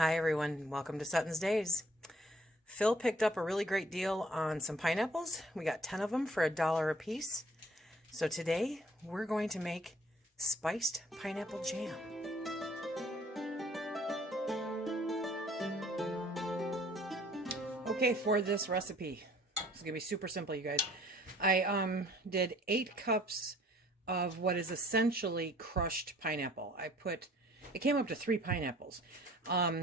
Hi everyone, welcome to SuttonsDaze. Phil picked up a really great deal on some pineapples. We got 10 of them for $1 a piece. So today we're going to make spiced pineapple jam. Okay, for this recipe, it's gonna be super simple, you guys. I did 8 cups of what is essentially crushed pineapple. It came up to 3 pineapples.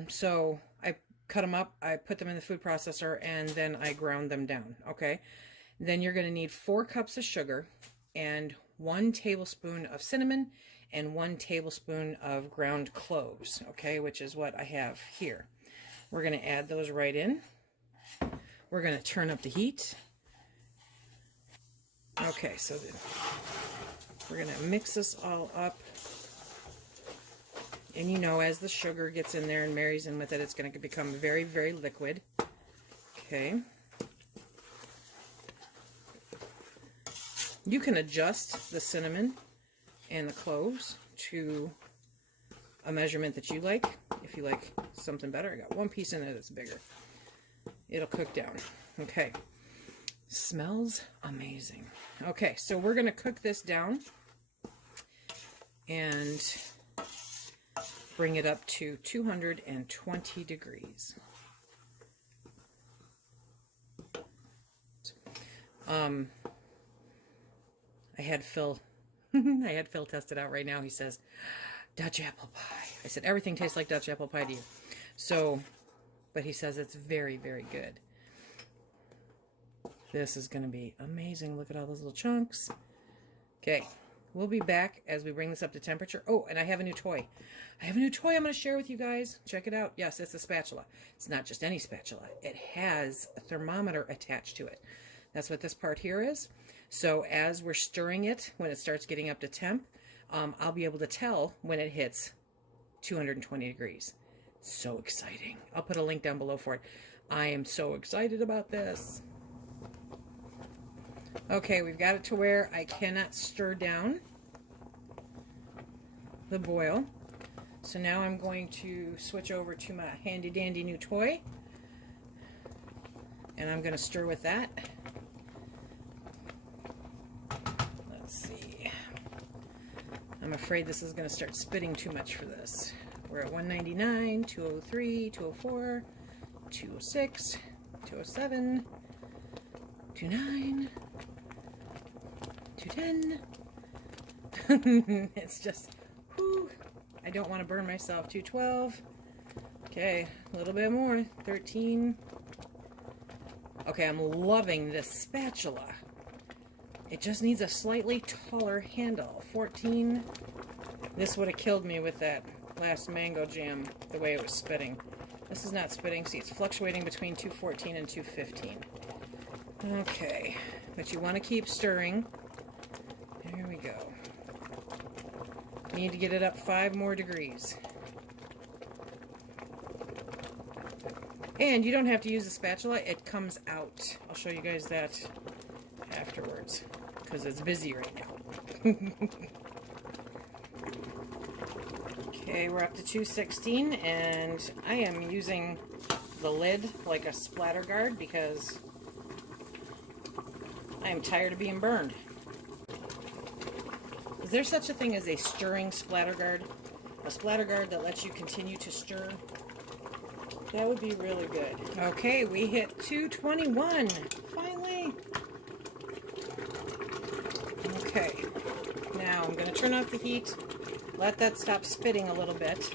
So I cut them up, I put them in the food processor, and then I ground them down, okay? Then you're gonna need 4 cups of sugar and 1 tablespoon of cinnamon and 1 tablespoon of ground cloves, okay? Which is what I have here. We're gonna add those right in. We're gonna turn up the heat. Okay, so we're gonna mix this all up. And you know, as the sugar gets in there and marries in with it, it's going to become very, very liquid. Okay. You can adjust the cinnamon and the cloves to a measurement that you like. If you like something better, I got 1 piece in there that's bigger. It'll cook down. Okay. Smells amazing. Okay, so we're going to cook this down and bring it up to 220 degrees. I had Phil test it out right now. He says, Dutch apple pie. I said, everything tastes like Dutch apple pie to you. So, but he says it's very, very good. This is going to be amazing. Look at all those little chunks. Okay. We'll be back as we bring this up to temperature. Oh, and I have a new toy. I have a new toy I'm going to share with you guys. Check it out. Yes, it's a spatula. It's not just any spatula. It has a thermometer attached to it. That's what this part here is. So as we're stirring it, when it starts getting up to temp, I'll be able to tell when it hits 220 degrees. So exciting. I'll put a link down below for it. I am so excited about this. Okay, we've got it to where I cannot stir down the boil. So now I'm going to switch over to my handy dandy new toy. And I'm going to stir with that. Let's see. I'm afraid this is going to start spitting too much for this. We're at 199, 203, 204, 206, 207, 29. 210. It's just, whew, I don't want to burn myself. 212. Okay, a little bit more. 13. Okay, I'm loving this spatula. It just needs a slightly taller handle. 14. This would have killed me with that last mango jam, the way it was spitting. This is not spitting. See, it's fluctuating between 214 and 215. Okay, but you want to keep stirring. There we go. You need to get it up 5 more degrees. And you don't have to use a spatula. It comes out. I'll show you guys that afterwards because it's busy right now. Okay, we're up to 216 and I am using the lid like a splatter guard because I am tired of being burned. Is there such a thing as a stirring splatter guard? A splatter guard that lets you continue to stir? That would be really good. Okay, we hit 221. Finally. Okay. Now I'm going to turn off the heat, let that stop spitting a little bit,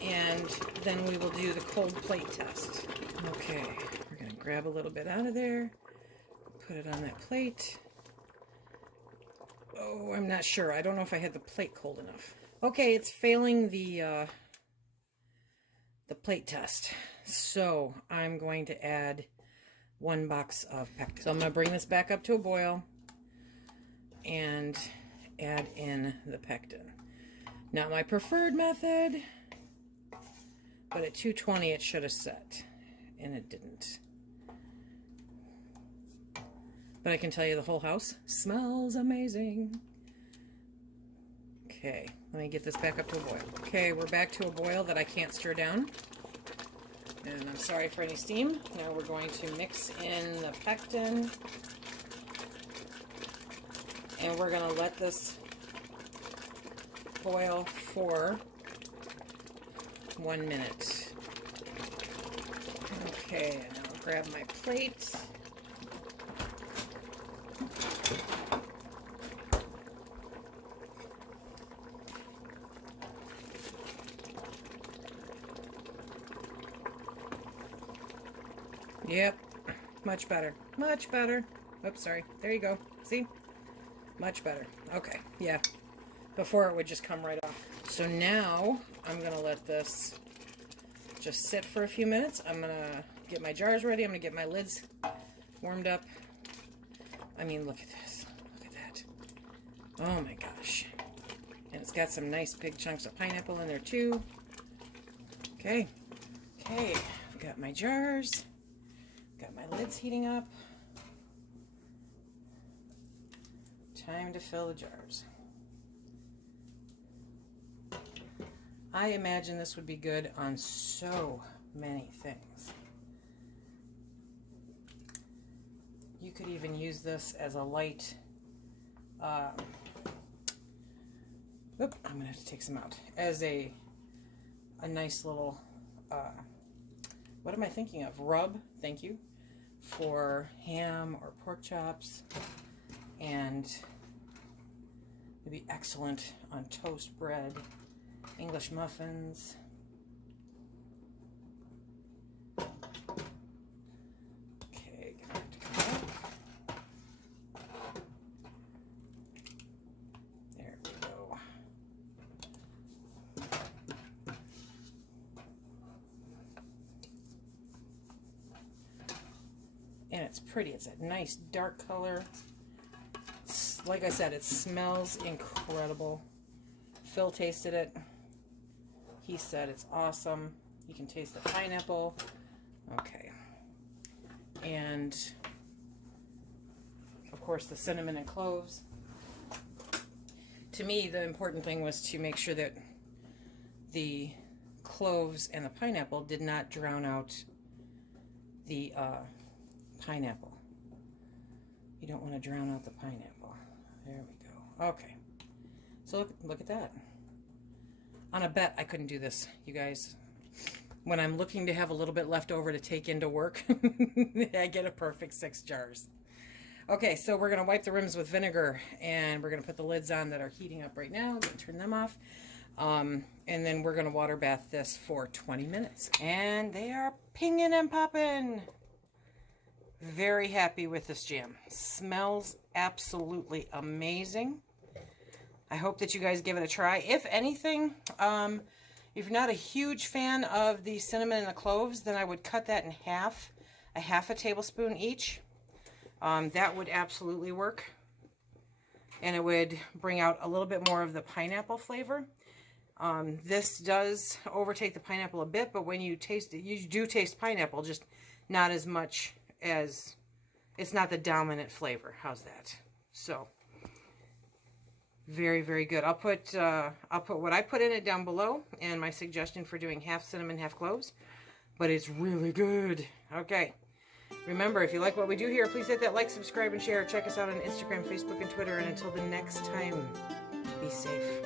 and then we will do the cold plate test. Okay, we're going to grab a little bit out of there, put it on that plate. Oh, I'm not sure. I don't know if I had the plate cold enough. Okay, it's failing the plate test. So I'm going to add 1 box of pectin. So I'm going to bring this back up to a boil and add in the pectin. Not my preferred method, but at 220 it should have set, and it didn't. But I can tell you the whole house smells amazing. Okay, let me get this back up to a boil. Okay, we're back to a boil that I can't stir down. And I'm sorry for any steam. Now we're going to mix in the pectin. And we're going to let this boil for 1 minute. Okay, and I'll grab my plate. Yep, much better. Much better. Oops, sorry. There you go. See? Much better. Okay, yeah. Before it would just come right off. So now I'm going to let this just sit for a few minutes. I'm going to get my jars ready. I'm going to get my lids warmed up. I mean, look at this. Look at that. Oh my gosh. And it's got some nice big chunks of pineapple in there too. Okay. Okay. I've got my jars. Got my lids heating up. Time to fill the jars. I imagine this would be good on so many things. You could even use this as a light, I'm gonna have to take some out, as a nice little, what am I thinking of? Rub, thank you, for ham or pork chops, and it'd be excellent on toast bread, English muffins. Okay, gonna have to come up. There we go. And it's pretty. It's a nice dark color. Like I said, it smells incredible. Phil tasted it. He said it's awesome. You can taste the pineapple. Okay. And, of course, the cinnamon and cloves. To me, the important thing was to make sure that the cloves and the pineapple did not drown out the pineapple. You don't want to drown out the pineapple. There we go. Okay. So look at that. On a bet, I couldn't do this, you guys. When I'm looking to have a little bit left over to take into work, I get a perfect 6 jars. Okay, so we're going to wipe the rims with vinegar, and we're going to put the lids on that are heating up right now. I'm going to turn them off. And then we're going to water bath this for 20 minutes. And they are pinging and popping. Very happy with this jam. Smells absolutely amazing. I hope that you guys give it a try. If anything, if you're not a huge fan of the cinnamon and the cloves, then I would cut that in half, a half a tablespoon each. That would absolutely work. And it would bring out a little bit more of the pineapple flavor. This does overtake the pineapple a bit, but when you taste it, you do taste pineapple, just not as much as, it's not the dominant flavor. How's that? So, very, very good. I'll put what I put in it down below, and my suggestion for doing half cinnamon, half cloves, but it's really good. Okay. Remember, if you like what we do here, please hit that like, subscribe, and share. Check us out on Instagram, Facebook, and Twitter. And until the next time, be safe.